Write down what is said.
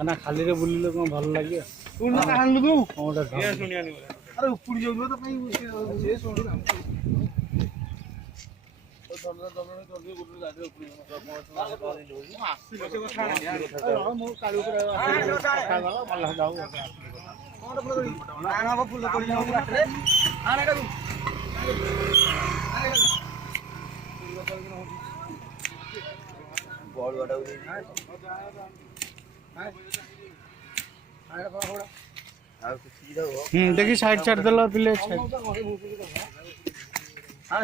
না খালিরে বুলিলে কোন ভালো লাগে কোনটা কাহানলু তু কোনটা এ শুনিয়ানি আরে উপরি যাইলো তো কাই সে শুনি না তো দমদম দমদম জলদি গুড় যাবে উপরি আসছে কথা না আরে মো কালি উপরে খাগলা ভাল যাও কোনটা ফুল করি না না ফুল করি যাও কাটলে আরে কাটু বড় বড় উড়ি না देखी साइड छाड़ दिल पिले हाँ